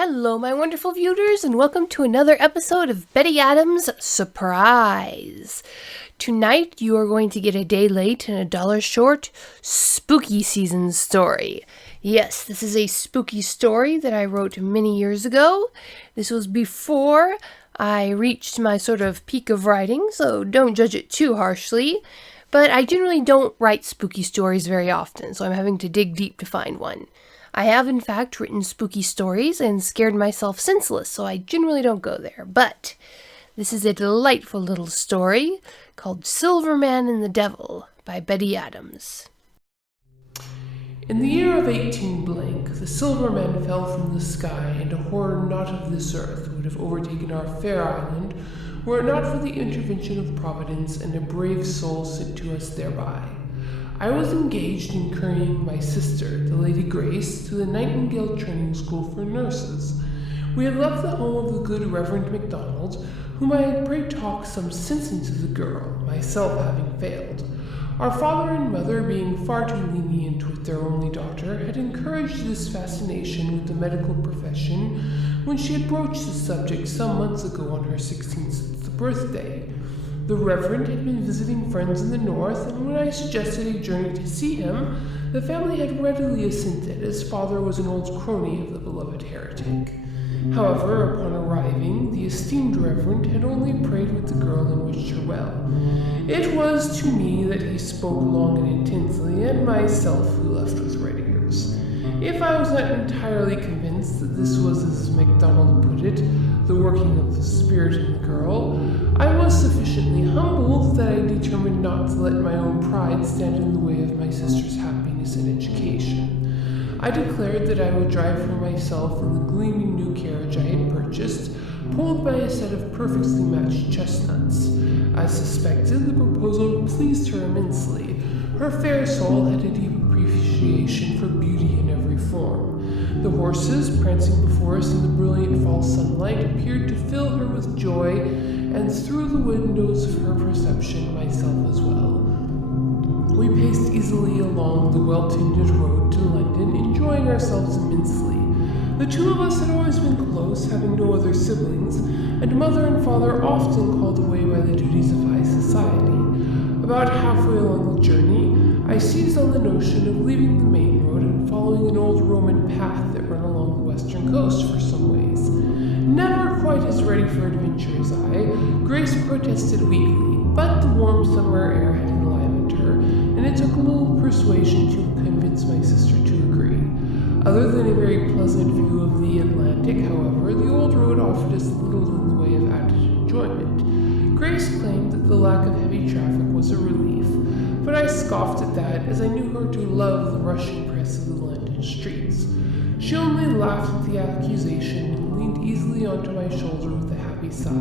Hello, my wonderful viewers, and welcome to another episode of Betty Adams' Surprise. Tonight, you are going to get a day late and a dollar short spooky season story. Yes, this is a spooky story that I wrote many years ago. This was before I reached my sort of peak of writing, so don't judge it too harshly. But I generally don't write spooky stories very often, so I'm having to dig deep to find one. I have, in fact, written spooky stories and scared myself senseless, so I generally don't go there. But this is a delightful little story called Silverman and the Devil by Betty Adams. In the year of 18 blank, the Silverman fell from the sky, and a horror not of this earth would have overtaken our fair island, were it not for the intervention of Providence and a brave soul sent to us thereby. I was engaged in carrying my sister, the Lady Grace, to the Nightingale Training School for Nurses. We had left the home of the good Reverend MacDonald, whom I had prayed talk some sense into the girl, myself having failed. Our father and mother, being far too lenient with their only daughter, had encouraged this fascination with the medical profession when she had broached the subject some months ago on her 16th birthday. The Reverend had been visiting friends in the north, and when I suggested a journey to see him, the family had readily assented, as father was an old crony of the beloved heretic. However, upon arriving, the esteemed Reverend had only prayed with the girl and wished her well. It was to me that he spoke long and intensely, and myself who left with red ears. If I was not entirely convinced that this was, as MacDonald put it, the working of the spirit in the girl, I was sufficiently humbled that I determined not to let my own pride stand in the way of my sister's happiness and education. I declared that I would drive her myself in the gleaming new carriage I had purchased, pulled by a set of perfectly matched chestnuts. I suspected the proposal pleased her immensely. Her fair soul had a deep appreciation for beauty in every form. The horses, prancing before us in the brilliant fall sunlight, appeared to fill her with joy, and through the windows of her perception, myself as well. We paced easily along the well-tended road to London, enjoying ourselves immensely. The two of us had always been close, having no other siblings, and mother and father often called away by the duties of high society. About halfway along the journey, I seized on the notion of leaving the main road and following an old Roman path that ran along the western coast for some ways. Never quite as ready for adventure as I, Grace protested weakly, but the warm summer air had enlivened her, and it took a little persuasion to convince my sister to agree. Other than a very pleasant view of the Atlantic, however, the old road offered us little in the way of added enjoyment. Grace claimed that the lack of heavy traffic was a relief, but I scoffed at that, as I knew her to love the rushing press of the London streets. She only laughed at the accusation and leaned easily onto my shoulder with a happy sigh.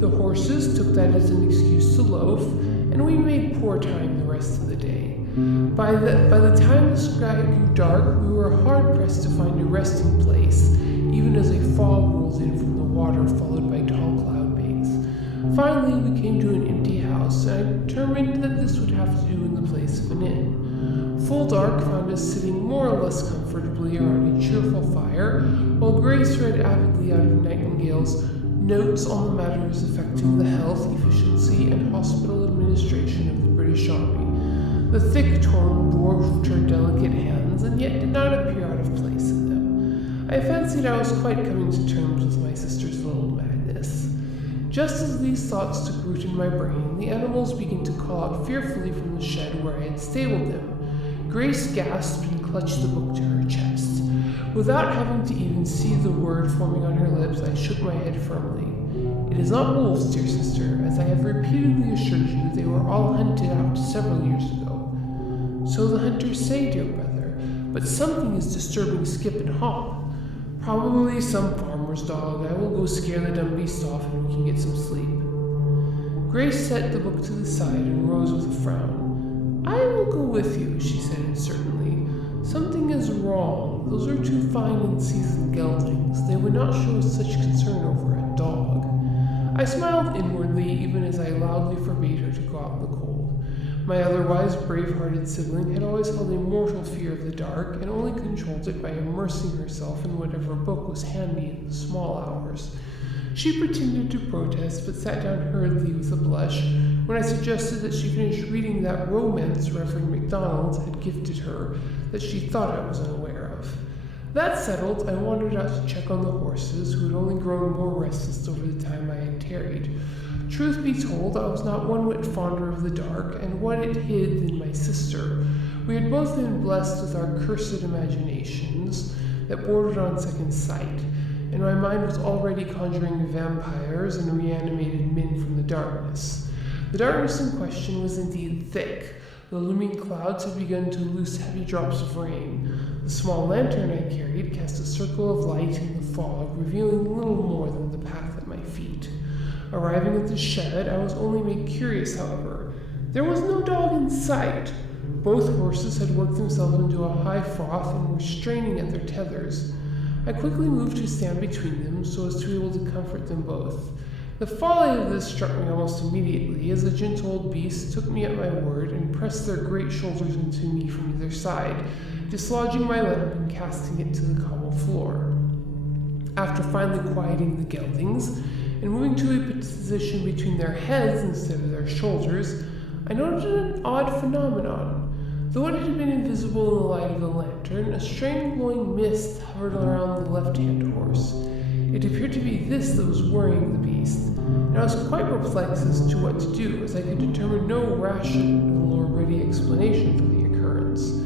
The horses took that as an excuse to loaf, and we made poor time the rest of the day. By the time the sky grew dark, we were hard-pressed to find a resting place, even as a fog rolled in from the water followed by tall cloud banks. Finally, we came to an empty house, and I determined that this would have to do in the place of an inn. Full dark found us sitting more or less comfortably around a cheerful fire, while Grace read avidly out of Nightingale's Notes on the Matters Affecting the Health, Efficiency, and Hospital Administration of the British Army. The thick tome dwarfed her delicate hands, and yet did not appear out of place in them. I fancied I was quite coming to terms with my sister's little madness. Just as these thoughts took root in my brain, the animals began to call out fearfully from the shed where I had stabled them. Grace gasped and clutched the book to her chest. Without having to even see the word forming on her lips, I shook my head firmly. It is not wolves, dear sister, as I have repeatedly assured you they were all hunted out several years ago. So the hunters say, dear brother, but something is disturbing Skip and Hop. Probably some farmer's dog. I will go scare the dumb beast off and we can get some sleep. Grace set the book to the side and rose with a frown. I will go with you, she said uncertainly. Something is wrong. Those are two fine and seasoned geldings. They would not show such concern over a dog. I smiled inwardly, even as I loudly forbade her to go out in the cold. My otherwise brave-hearted sibling had always held a mortal fear of the dark and only controlled it by immersing herself in whatever book was handy in the small hours. She pretended to protest, but sat down hurriedly with a blush when I suggested that she finish reading that romance Reverend MacDonald had gifted her that she thought I was unaware of. That settled, I wandered out to check on the horses, who had only grown more restless over the time I had tarried. Truth be told, I was not one whit fonder of the dark, and what it hid than my sister. We had both been blessed with our cursed imaginations that bordered on second sight, and my mind was already conjuring vampires and reanimated men from the darkness. The darkness in question was indeed thick. The looming clouds had begun to loose heavy drops of rain. The small lantern I carried cast a circle of light in the fog, revealing little more than the path at my feet. Arriving at the shed, I was only made curious, however. There was no dog in sight. Both horses had worked themselves into a high froth and were straining at their tethers. I quickly moved to stand between them so as to be able to comfort them both. The folly of this struck me almost immediately, as the gentle old beasts took me at my word and pressed their great shoulders into me from either side, dislodging my lamp and casting it to the cobble floor. After finally quieting the geldings, and moving to a position between their heads instead of their shoulders, I noted an odd phenomenon. Though it had been invisible in the light of the lantern, a strange glowing mist hovered around the left-hand horse. It appeared to be this that was worrying the beast, and I was quite perplexed as to what to do, as I could determine no rational or ready explanation for the occurrence.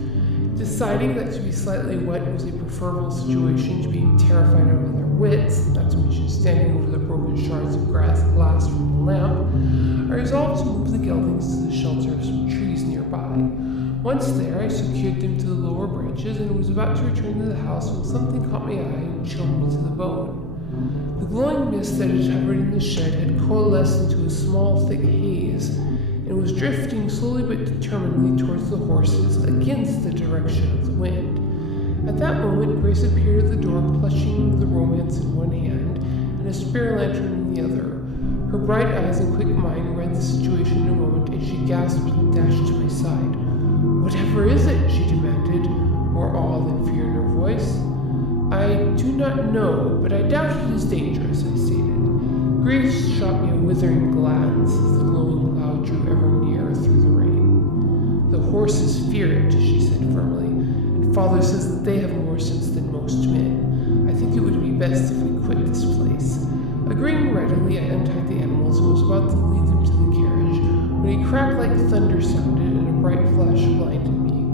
Deciding that to be slightly wet was a preferable situation to being terrified out of their wits, not to mention standing over the broken shards of glass from the lamp, I resolved to move the geldings to the shelter of some trees nearby. Once there, I secured them to the lower branches and was about to return to the house when something caught my eye and chilled me to the bone. The glowing mist that had hovered in the shed had coalesced into a small, thick haze, and was drifting slowly but determinedly towards the horses against the direction of the wind. At that moment, Grace appeared at the door, clutching the romance in one hand and a spare lantern in the other. Her bright eyes and quick mind read the situation in a moment, and she gasped and dashed to my side. "Whatever is it?" she demanded, more awe than fear in her voice. "I do not know, but I doubt it is dangerous," I stated. Grace shot me a withering glance as the glowing cloud drew ever nearer through the rain. "The horses fear it," she said firmly, "and Father says that they have more sense than most men. I think it would be best if we quit this place." Agreeing readily, I untied the animals and was about to lead them to the carriage when a crack like thunder sounded and a bright flash blinded me.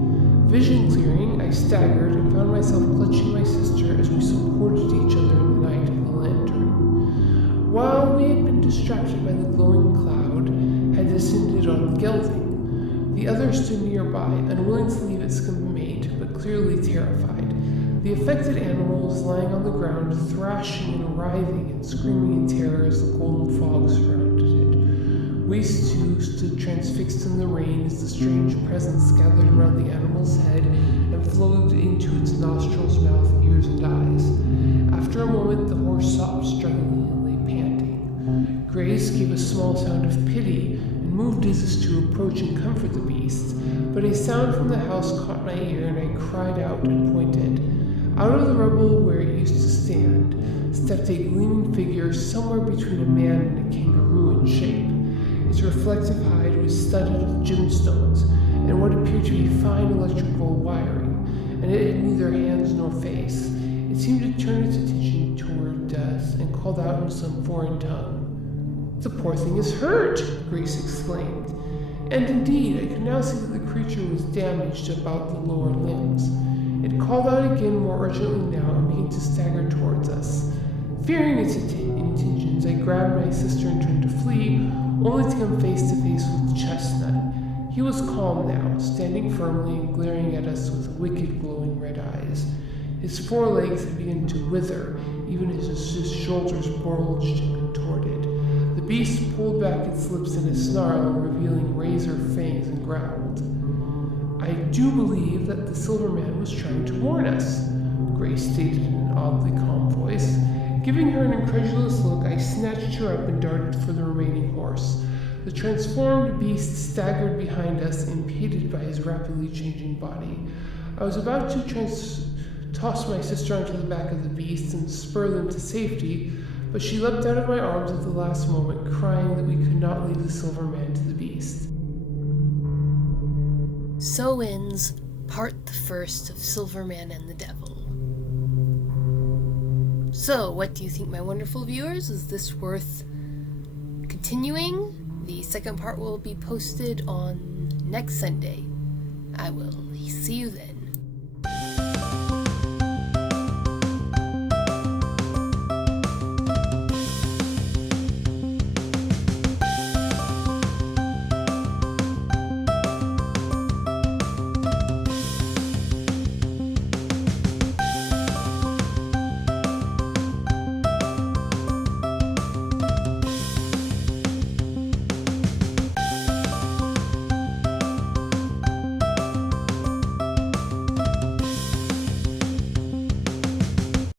Vision clearing, I staggered and found myself clutching my sister as we supported each other in the night of the lantern. While we had been distracted by the glowing cloud, had descended on the gelding. The other stood nearby, unwilling to leave its mate, but clearly terrified. The affected animal was lying on the ground, thrashing and writhing and screaming in terror as the golden fog surrounded it. We two stood transfixed in the rain as the strange presence gathered around the animal's head and flowed into its nostrils, mouth, ears, and eyes. After a moment, the horse stopped struggling and lay panting. Grace gave a small sound of pity and moved as to approach and comfort the beast, but a sound from the house caught my ear and I cried out and pointed. Out of the rubble where it used to stand stepped a gleaming figure somewhere between a man and a kangaroo in shape. Its reflective hide was studded with gemstones and what appeared to be fine electrical wiring, and it had neither hands nor face. It seemed to turn its attention toward us and called out in some foreign tongue. "The poor thing is hurt!" Grace exclaimed. And indeed, I could now see that the creature was damaged about the lower limbs. It called out again more urgently now and began to stagger towards us. Fearing its intentions, I grabbed my sister and turned to flee, only to come face to face with Chestnut. He was calm now, standing firmly and glaring at us with wicked glowing red eyes. His forelegs had begun to wither, even as his shoulders bulged and contorted. The beast pulled back its lips in a snarl, revealing razor fangs, and growled. "I do believe that the Silverman was trying to warn us," Grace stated in an oddly calm voice. Giving her an incredulous look, I snatched her up and darted for the remaining horse. The transformed beast staggered behind us, impeded by his rapidly changing body. I was about to toss my sister onto the back of the beast and spur them to safety, but she leapt out of my arms at the last moment, crying that we could not leave the Silverman to the beast. So ends part the first of Silverman and the Devil. So, what do you think, my wonderful viewers? Is this worth continuing? The second part will be posted on next Sunday. I will see you then.